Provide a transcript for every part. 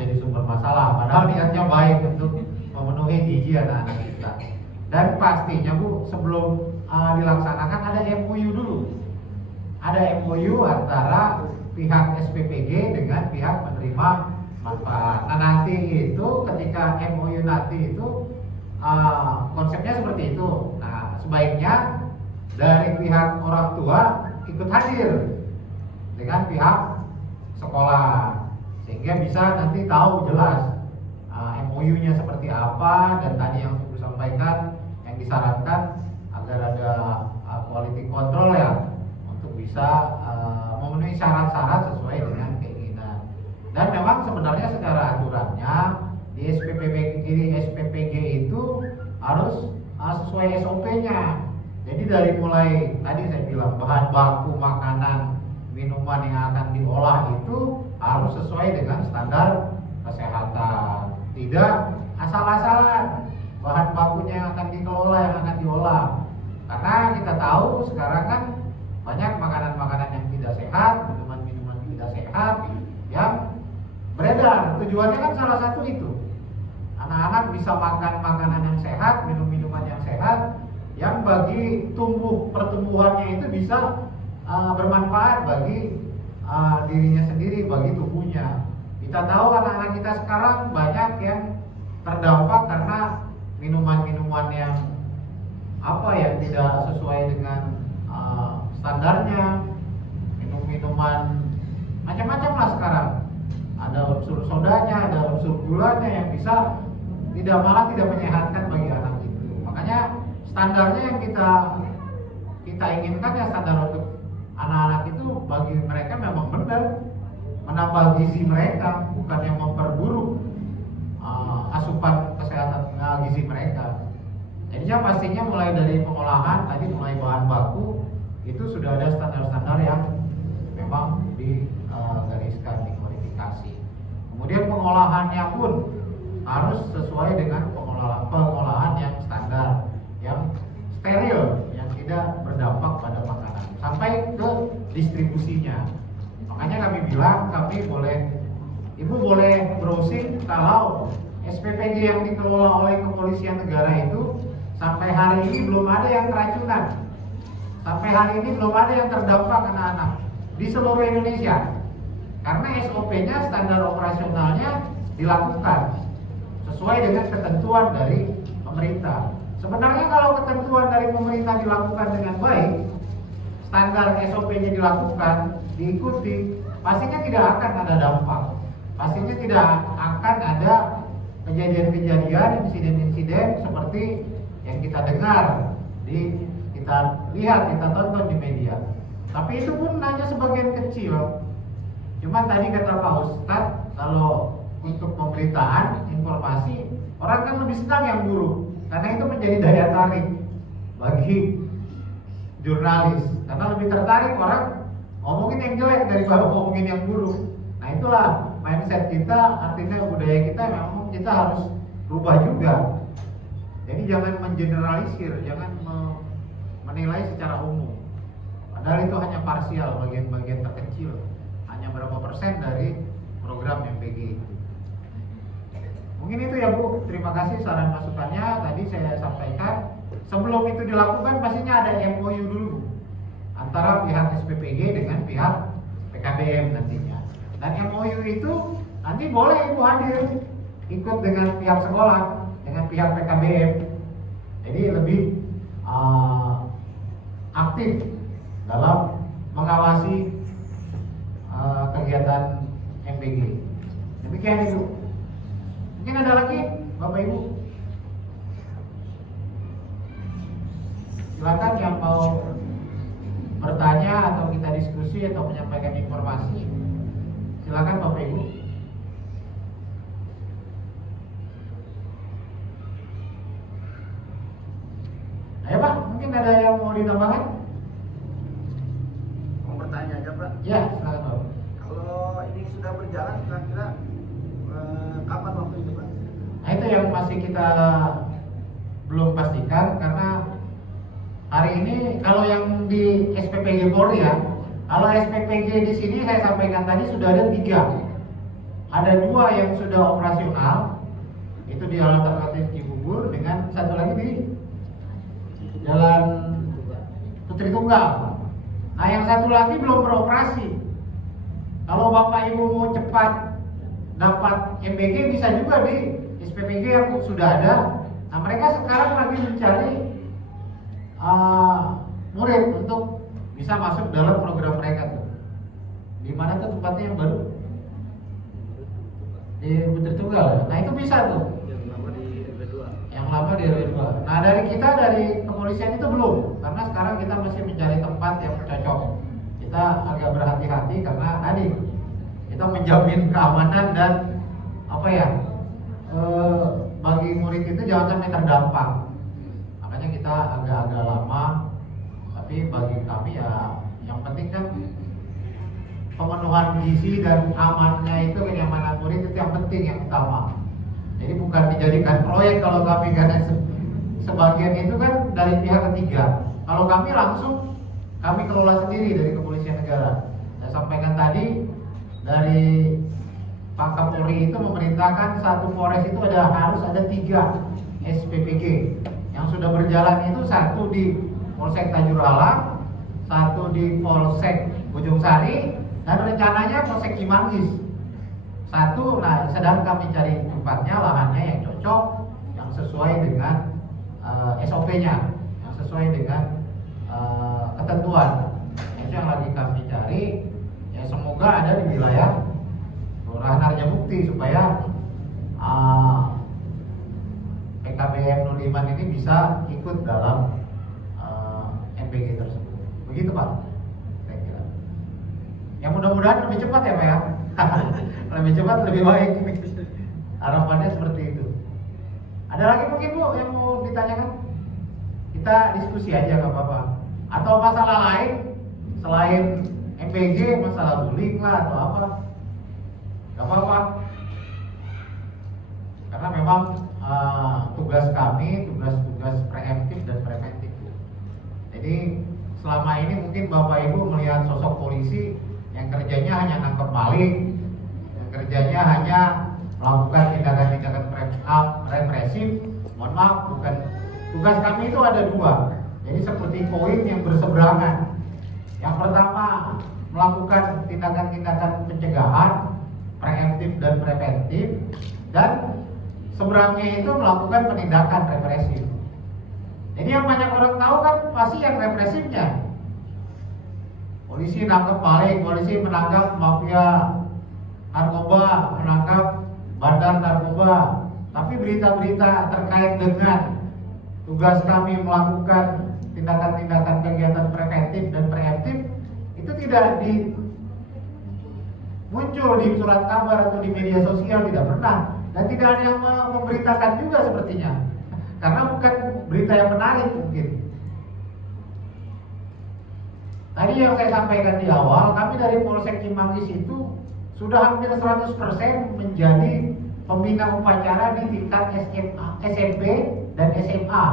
menjadi sumber masalah. Padahal niatnya baik untuk memenuhi gizi anak-anak kita. Dan pastinya Bu, sebelum dilaksanakan ada MOU dulu. Ada MOU antara pihak SPPG dengan pihak penerima manfaat. Nah nanti itu ketika MOU nanti itu konsepnya seperti itu. Nah sebaiknya dari pihak orang tua ikut hadir dengan pihak sekolah sehingga bisa nanti tahu jelas MOU-nya seperti apa, dan tadi yang saya sampaikan yang disarankan agar ada quality control ya untuk bisa memenuhi syarat-syarat sesuai dengan keinginan. Dan memang sebenarnya secara aturannya di SPPG itu harus sesuai SOP-nya. Jadi dari mulai tadi saya bilang bahan baku makanan, minuman yang akan diolah itu harus sesuai dengan standar kesehatan. Tidak asal-asalan bahan bakunya yang akan dikelola, yang akan diolah. Karena kita tahu sekarang kan banyak makanan-makanan yang tidak sehat, minuman-minuman tidak sehat yang beredar. Tujuannya kan salah satu itu. Anak-anak bisa makan makanan yang sehat, minum-minuman yang sehat, yang bagi pertumbuhannya itu bisa bermanfaat bagi dirinya sendiri, bagi tubuhnya. Kita tahu anak-anak kita sekarang banyak yang terdampak karena minuman-minuman yang tidak sesuai dengan standarnya, minum-minuman macam-macam lah sekarang. Ada unsur sodanya, ada unsur gulanya yang bisa tidak menyehatkan bagi anak itu. Makanya standarnya yang kita inginkan ya standar untuk anak-anak itu bagi mereka memang benar menambah gizi mereka, bukan yang memperburuk asupan kesehatan gizi mereka. Jadinya pastinya mulai dari pengolahan tadi, mulai bahan baku itu sudah ada standar-standar yang memang digariskan, dikualifikasi. Kemudian pengolahannya pun harus sesuai dengan pengolahan yang standar, yang steril, yang tidak berdampak pada makanan sampai ke distribusinya. Makanya kami bilang Ibu boleh browsing kalau SPPG yang dikelola oleh Kepolisian Negara itu sampai hari ini belum ada yang keracunan. Sampai hari ini belum ada yang terdampak anak-anak di seluruh Indonesia. Karena SOP-nya, standar operasionalnya dilakukan sesuai dengan ketentuan dari pemerintah. Sebenarnya kalau ketentuan dari pemerintah dilakukan dengan baik, standar SOP-nya dilakukan, diikuti, pastinya tidak akan ada dampak. Pastinya tidak akan ada kejadian-kejadian, insiden-insiden seperti yang kita dengar, kita lihat, kita tonton di media. Tapi itu pun hanya sebagian kecil. Cuman tadi kata Pak Ustadz, kalau untuk pemberitaan, informasi, orang kan lebih senang yang buruk, karena itu menjadi daya tarik bagi jurnalis. Karena lebih tertarik orang ngomongin yang jelek daripada ngomongin yang buruk. Nah itulah mindset kita, artinya budaya kita memang kita harus rubah juga. Jadi jangan mengeneralisir, jangan menilai secara umum. Padahal itu hanya parsial, bagian-bagian terkecil, hanya berapa persen dari program MPG itu. Mungkin itu ya Bu, terima kasih saran masukannya. Tadi saya sampaikan, sebelum itu dilakukan pastinya ada MOU dulu antara pihak SPPG dengan pihak PKBM nantinya. Dan MOU itu nanti boleh Ibu hadir ikut dengan pihak sekolah, dengan pihak PKBM. Jadi lebih aktif dalam mengawasi kegiatan MPG. Demikian Ibu. Mungkin ada lagi Bapak Ibu? Silakan yang mau bertanya atau kita diskusi atau menyampaikan informasi. Silakan Bapak Ibu. Ayo Pak, mungkin ada yang mau ditambahkan? Mau bertanya aja Pak? Ya, silakan Pak. Kalau ini sudah berjalan kira-kira kapan waktu itu Pak? Nah itu yang masih kita belum pastikan, karena hari ini kalau yang di SPPG Polri ya, kalau SPPG di sini saya sampaikan tadi sudah ada 3 ada 2 yang sudah operasional, itu di alternatif Cibubur, dengan satu lagi di Jalan Putri Tunggal. Nah, yang satu lagi belum beroperasi. Kalau Bapak Ibu mau cepat dapat MBG, bisa juga di SPPG yang sudah ada. Nah, mereka sekarang lagi mencari murid untuk bisa masuk dalam program mereka tuh. Di mana tuh tempatnya yang baru? Di Putri Tunggal. Nah, itu bisa tuh. Yang lama di RW2. Yang lama di RW2. Nah, dari kita dari kepolisian itu belum, karena sekarang kita masih mencari tempat yang cocok. Kita agak berhati-hati karena tadi kita menjamin keamanan dan bagi murid itu jangan sampai terdampak. Makanya kita agak-agak lama, tapi bagi kami ya yang penting kan pemenuhan gizi dan amannya itu, kenyamanan murid itu yang penting, yang utama. Jadi bukan dijadikan proyek kalau kami, karena sebagian itu kan dari pihak ketiga. Kalau kami langsung kami kelola sendiri dari Kepolisian Negara. Saya sampaikan tadi dari Pak Kapolri itu memerintahkan satu Polres itu harus ada 3 SPPG. Yang sudah berjalan itu 1 di Polsek Tanjur Alang, 1 di Polsek Bojong Sari, dan rencananya Polsek Cimanggis 1. Nah, sedang kami cari tempatnya, lahannya yang cocok, yang sesuai dengan SOP-nya, yang sesuai dengan ketentuan. Itu yang lagi kami cari. Ya, semoga ada di wilayah Kelurahan Harjamukti supaya PKBM Nur Iman ini bisa ikut dalam MBG tersebut. Begitu Pak, saya kira. Ya mudah-mudahan lebih cepat ya Pak ya. Lebih cepat lebih baik. Harapannya seperti itu. Ada lagi mungkin Bu yang mau ditanyakan? Kita diskusi aja nggak apa-apa. Atau masalah lain selain MBG, masalah bullying lah atau apa? Gak apa-apa. Karena memang tugas kami, tugas preemptif dan preventif. Jadi selama ini mungkin Bapak Ibu melihat sosok polisi yang kerjanya hanya nangkep maling, yang kerjanya hanya melakukan tindakan-tindakan represif. Mohon maaf, bukan. Tugas kami itu ada 2. Jadi seperti koin yang berseberangan. Yang pertama, melakukan tindakan-tindakan pencegahan, preemptif dan preventif, dan seberangnya itu melakukan penindakan represif. Jadi yang banyak orang tahu kan pasti yang represifnya. Polisi nangkep maling, polisi menangkap mafia narkoba, menangkap bandar narkoba. Tapi berita-berita terkait dengan tugas kami melakukan tindakan-tindakan kegiatan preventif dan preemptif itu tidak muncul di surat kabar atau di media sosial, tidak pernah, dan tidak ada yang memberitakan juga sepertinya, karena bukan berita yang menarik mungkin. Tadi yang saya sampaikan di awal, kami dari Polsek Cimanggis itu sudah hampir 100% menjadi pembina upacara di tingkat SMP dan SMA.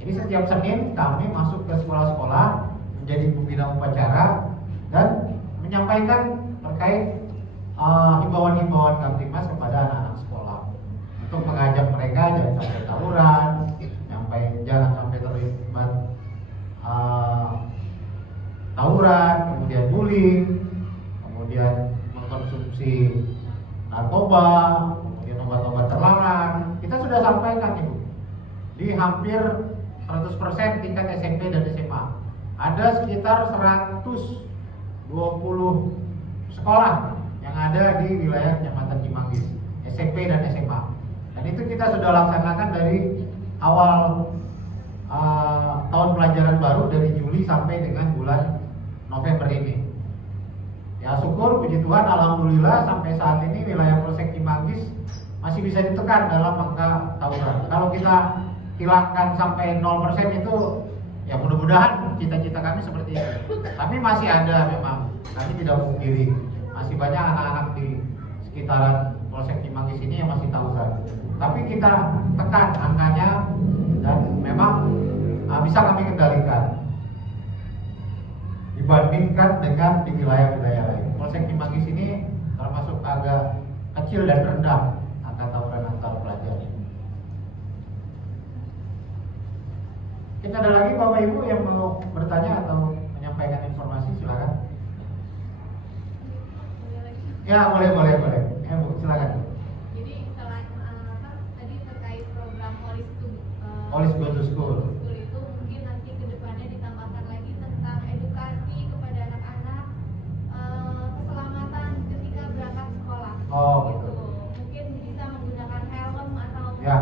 Jadi setiap Senin kami masuk ke sekolah-sekolah menjadi pembina upacara dan menyampaikan terkait himbauan-himbauan Kamtibmas kepada anak-anak sekolah untuk mengajak mereka jangan sampai tawuran, jangan sampai terlibat tawuran, kemudian bullying, kemudian mengkonsumsi narkoba, kemudian obat-obat terlarang. Kita sudah sampaikan Ibu di hampir 100% tingkat SMP dan SMA. Ada sekitar 120 sekolah yang ada di wilayah Kecamatan Cimanggis, SMP dan SMA. Dan itu kita sudah laksanakan dari awal tahun pelajaran baru, dari Juli sampai dengan bulan November ini. Ya syukur, puji Tuhan, alhamdulillah sampai saat ini wilayah Polsek Cimanggis masih bisa ditekan dalam angka tawuran. Kalau kita hilangkan sampai 0% itu ya mudah-mudahan cita-cita kami seperti itu. Tapi masih ada, memang kami tidak memungkiri masih banyak anak-anak di sekitaran Polsek Cimanggis ini yang masih tawuran. Tapi kita tekan angkanya dan memang bisa kami kendalikan dibandingkan dengan di wilayah-wilayah lain. Polsek Cimanggis ini termasuk agak kecil dan rendah angka tawuran antar pelajar. Kita ada lagi Bapak Ibu yang mau bertanya atau menyampaikan informasi, silakan. Ya boleh. Bu, silakan. Jadi selain tadi terkait program Police Go to School. itu mungkin nanti kedepannya ditambahkan lagi tentang edukasi kepada anak-anak keselamatan ketika berangkat sekolah. Oh, gitu. betul. Mungkin bisa menggunakan helm atau Ya.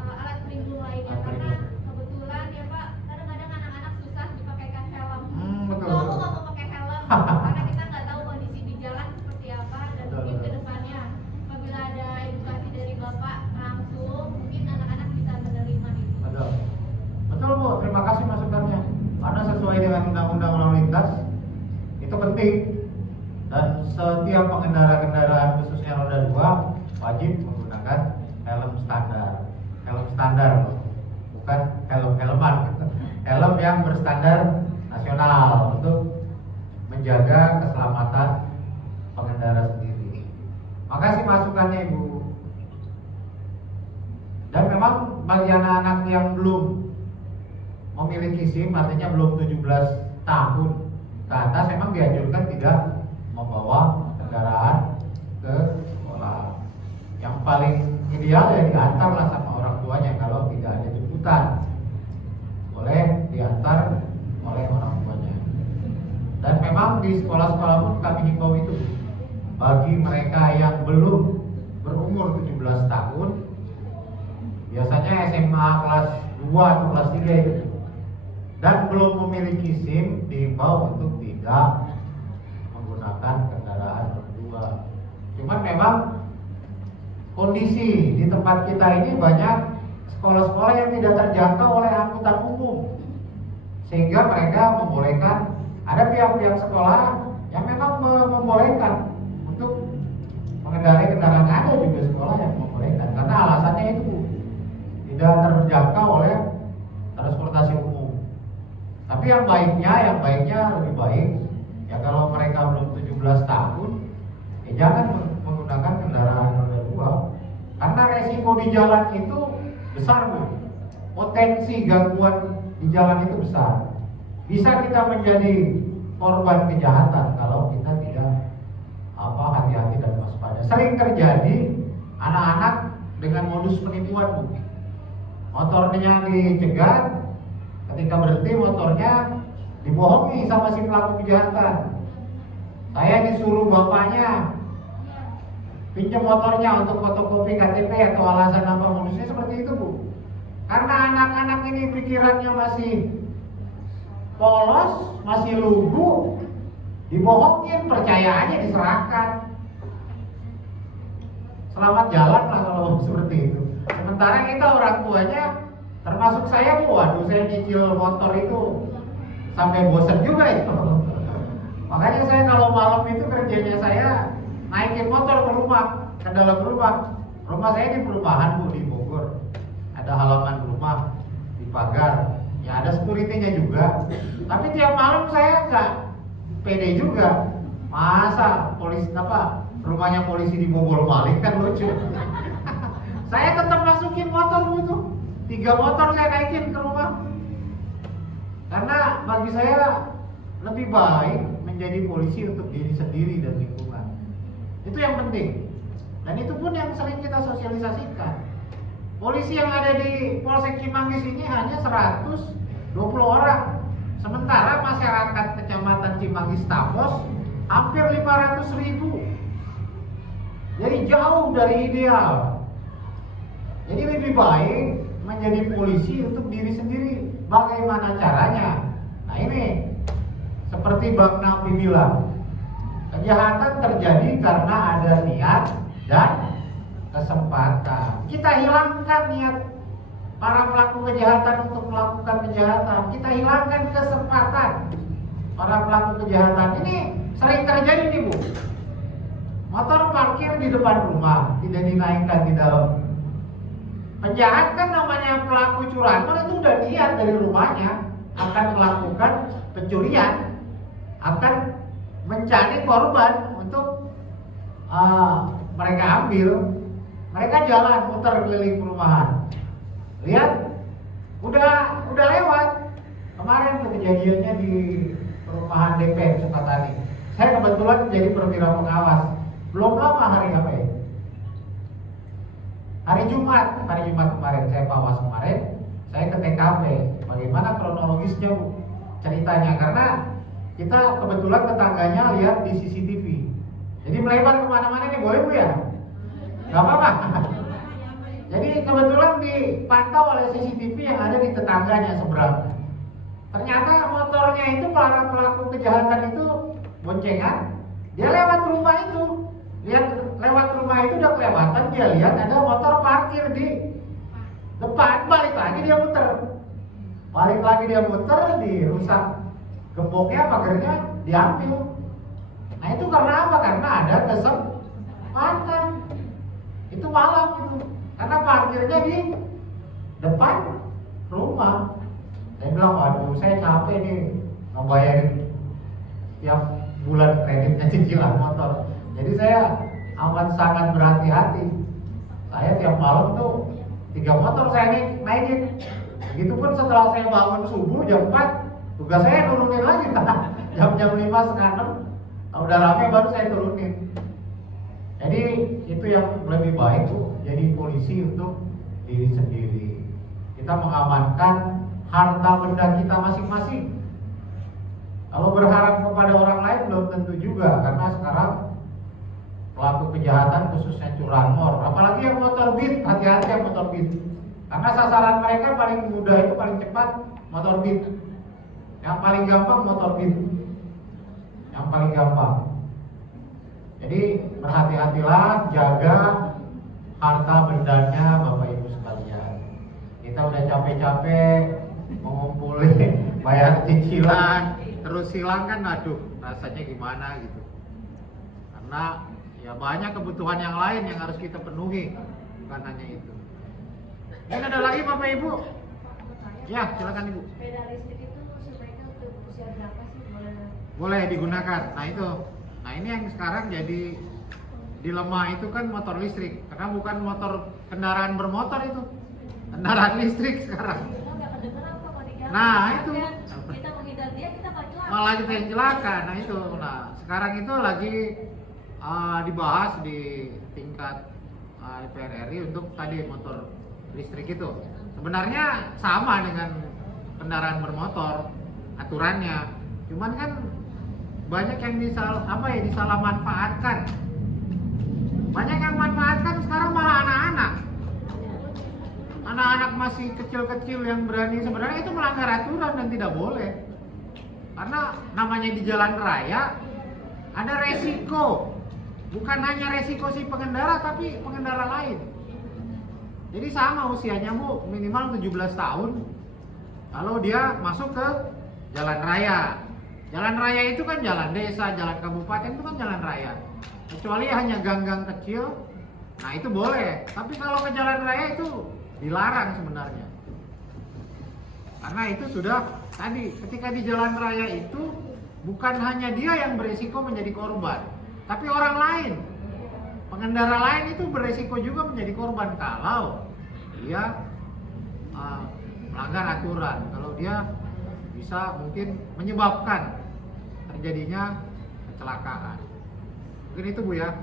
alat pelindung lainnya Alat karena pelindung. kebetulan ya Pak kadang-kadang anak-anak susah dipakaikan helm. Betul. Kalau aku nggak mau pakai helm karena kita nggak tahu kondisi di jalan seperti apa dan Betul, mungkin betul. kedepannya apabila ada edukasi dari Bapak langsung mungkin anak-anak bisa menerima itu. Betul Bu, terima kasih masukannya. Karena sesuai dengan undang-undang lalu lintas itu penting, dan setiap pengendara kendaraan khususnya roda 2 wajib menggunakan helm standar. Helm standar, bukan helm-helman. Helm yang berstandar nasional untuk menjaga keselamatan pengendara sendiri. Makasih masukannya Ibu. Dan memang bagi anak-anak yang belum memiliki SIM, artinya belum 17 tahun ke atas, memang dianjurkan tidak membawa kendaraan ke sekolah. Yang paling ideal ya diantar lah sama orang tuanya kalau tidak ada jemputan. Boleh diantar oleh orang tuanya. Dan memang di sekolah-sekolah pun kami himbau itu, bagi mereka yang belum berumur 17 tahun, biasanya SMA kelas 2 atau kelas 3 itu, dan belum memiliki SIM, dihimbau untuk tidak menggunakan kendaraan berdua. Cuman memang kondisi di tempat kita ini banyak sekolah-sekolah yang tidak terjangkau oleh angkutan umum, sehingga mereka membolehkan, ada pihak-pihak sekolah yang memang membolehkan untuk mengendarai kendaraan. Ada juga sekolah yang membolehkan karena alasannya itu tidak terjangkau oleh transportasi umum. Tapi yang baiknya lebih baik ya kalau mereka belum 17 tahun ya jangan menggunakan kendaraan roda 2, karena resiko di jalan itu besar Bu. Potensi gangguan di jalan itu besar. Bisa kita menjadi korban kejahatan kalau kita tidak hati-hati dan waspada. Sering terjadi anak-anak dengan modus penipuan Bu. Motornya dicegat, ketika berhenti motornya dibohongi sama si pelaku kejahatan. Saya disuruh bapaknya pinjam motornya untuk fotokopi KTP atau alasan apa, modusnya seperti itu Bu. Karena anak-anak ini pikirannya masih polos, masih lugu, dibohongin, percayaannya diserahkan. Selamat jalan lah kalau seperti itu. Sementara kita orang tuanya, termasuk saya Bu, waduh saya nyicil motor itu sampai bosan juga itu. Makanya saya kalau malam itu kerjanya saya naikin motor ke rumah, ke dalam rumah. Rumah saya di perumahan Bu, di Bogor. Ada halaman rumah, di pagar. Ya ada security-nya juga. Tapi tiap malam saya nggak pede juga. Masa polisi rumahnya polisi dibobol maling, kan lucu. Saya tetap masukin motor itu. 3 motor saya naikin ke rumah. Karena bagi saya lebih baik menjadi polisi untuk diri sendiri dan lingkungan. Itu yang penting. Dan itu pun yang sering kita sosialisasikan. Polisi yang ada di Polsek Cimanggis ini hanya 120 orang. Sementara masyarakat Kecamatan Cimanggis Tambos hampir 500.000. Jadi jauh dari ideal. Jadi lebih baik menjadi polisi untuk diri sendiri. Bagaimana caranya? Nah ini seperti Bang Napi bilang, kejahatan terjadi karena ada niat dan kesempatan. Kita hilangkan niat para pelaku kejahatan untuk melakukan kejahatan. Kita hilangkan kesempatan para pelaku kejahatan. Ini sering terjadi nih Bu. Motor parkir di depan rumah, tidak dinaikkan di dalam. Penjahat kan namanya pelaku curanmor itu udah niat dari rumahnya akan melakukan pencurian, akan mencari korban untuk mereka ambil, mereka jalan muter keliling perumahan. Lihat, udah lewat. Kemarin tuh kejadiannya di perumahan DP Sukatani. Saya kebetulan jadi perwira pengawas. Belum lama hari apa ya? Hari Jumat kemarin saya pengawas kemarin. Saya ke TKP. Bagaimana kronologisnya Bu? Ceritanya karena kita kebetulan tetangganya lihat di CCTV. Jadi melebar kemana-mana nih, boleh Bu ya? Gak apa-apa. Jadi kebetulan dipantau oleh CCTV yang ada di tetangganya seberang. Ternyata motornya itu para pelaku kejahatan itu boncengan. Dia lewat rumah itu. Lihat lewat rumah itu udah kelewatan, dia lihat ada motor parkir di depan, balik lagi dia muter, dirusak gemboknya, pagernya diambil. Nah itu karena apa? Karena ada kesempatan. Itu malam itu, karena parkirnya di depan rumah. Saya bilang, waduh saya capek nih ngebayarin tiap bulan kreditnya cicilan motor. Jadi saya amat sangat berhati-hati. Saya tiap malam tuh 3 motor saya naikin. Begitupun setelah saya bangun subuh jam 4, tugas saya turunin lagi. Jam 5 setengah 6, udah rame baru saya turunin. Jadi itu yang lebih baik tuh jadi polisi untuk diri sendiri. Kita mengamankan harta benda kita masing-masing. Kalau berharap kepada orang lain belum tentu juga, karena sekarang pelaku kejahatan khususnya curanmor, apalagi yang motor beat, hati-hati yang motor beat. Karena sasaran mereka paling mudah itu paling cepat motor beat. Yang paling gampang motor beat. Yang paling gampang. Jadi berhati-hatilah, jaga harta bendanya Bapak Ibu sekalian. Kita udah capek-capek mengumpulin bayar cicilan, terus hilang kan, aduh rasanya gimana gitu. Karena ya banyak kebutuhan yang lain yang harus kita penuhi, bukan hanya itu. Dan ada lagi Bapak Ibu? Ya silakan Ibu. Sepeda listrik itu sebaiknya untuk usia berapa sih Boleh digunakan. Nah itu. Nah ini yang sekarang jadi dilema itu kan motor listrik, karena bukan motor kendaraan bermotor itu, kendaraan listrik sekarang. Nah itu kita menghindar dia, kita malah kita yang celaka. Nah itu, nah sekarang itu lagi dibahas di tingkat DPR RI untuk tadi motor listrik itu. Sebenarnya sama dengan kendaraan bermotor aturannya, cuman kan banyak yang disalah manfaatkan. Banyak yang manfaatkan sekarang malah anak-anak. Anak-anak masih kecil-kecil yang berani, sebenarnya itu melanggar aturan dan tidak boleh. Karena namanya di jalan raya ada resiko. Bukan hanya resiko si pengendara tapi pengendara lain. Jadi sama usianya Bu, minimal 17 tahun. Kalau dia masuk ke jalan raya. Jalan raya itu kan jalan desa, jalan kabupaten itu kan jalan raya. Kecuali hanya gang-gang kecil, nah itu boleh. Tapi kalau ke jalan raya itu dilarang sebenarnya. Karena itu sudah tadi, ketika di jalan raya itu bukan hanya dia yang beresiko menjadi korban, tapi orang lain. Pengendara lain itu beresiko juga menjadi korban kalau dia melanggar aturan. Kalau dia bisa mungkin menyebabkan terjadinya kecelakaan. Mungkin itu Bu ya.